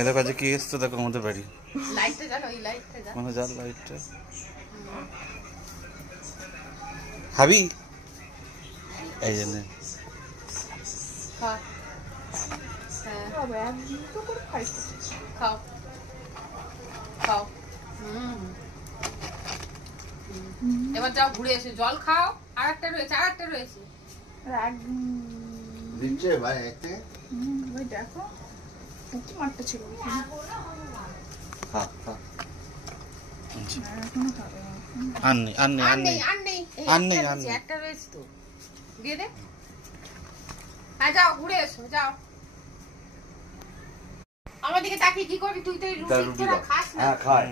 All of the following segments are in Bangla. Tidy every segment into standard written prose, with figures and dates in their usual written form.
এদের কাছে কি এসছে দেখো আমাদের বাড়ি। লাইটটা জ্বালো, ওই লাইটটা জ্বালো। মানে জ্বাল লাইটটা। খাবি? এই জন্য খাও। খাও খাও। এবার যাও ঘুরে এসে জল খাও। আর একটা রয়েছে, আর একটা রয়েছে। দিচ্ছে ভাই একটা। ওই দেখো পুকি মারটা ছিল। হ্যাঁ হ্যাঁ। আননি আননি আর আননি নেই, আর নেই। এই আর নেই, একটা আর রয়েছে, নেই। একটা রয়েছে তো। দিয়ে দে। হ্যাঁ যাও ঘুরে এসো, যাও। আমার দিকে তাকিয়ে কি করবি? তুই তো এই রুটি ছাড়া খাস না। হ্যাঁ খায়।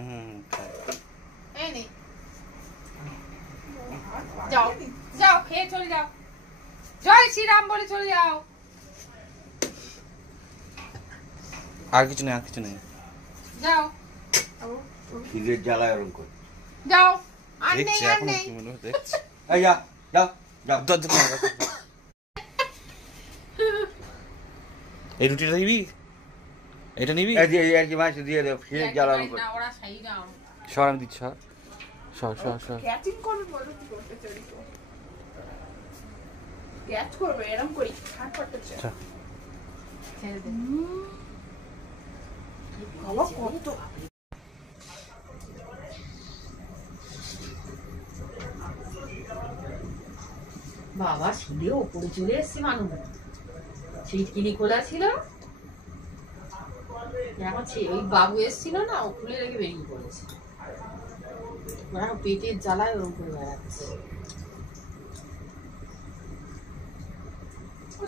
এই নে। যাও যাও, খেয়ে চলে যাও। জয় শ্রীরাম বলে চলে যাও। আর কিছু নেই, আর কিছু নেই। যাও খিদের জ্বালা এরকম করে। যাও। আর নেই, দেখছি আর এখন নেই। কি মনে হয়, দেখছি। এই যা যাও যাও। এই রুটিটা নিবি? এটা নিবি? এই দিয়ে আর কি মাছ দিয়ে দে, খিদের জ্বালা এরকম করে। না, ওরা সেই যাও। সর আমি দিচ্ছি, সর সর সর। ক্যাচিং করবে বলো কি করতে চাই তো। ক্যাচ করবে এরকম করি হাত করতে চাই। ছেড়ে দে। বাবা কত বাবা সিঁড়ে ওপরে চলে এসছি মানুষ। ছিটকিনি খোলা ছিল, এখন ওই বাবু এসছিল না, ও খুলে রেখে বেরিয়ে পড়েছে। পেটের জ্বালায় ওরকম করে বেড়াচ্ছে।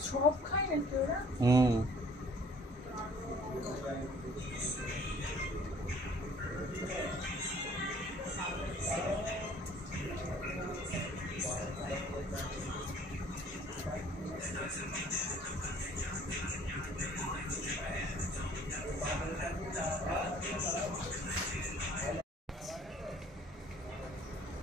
সব খায় নাকি ওরা?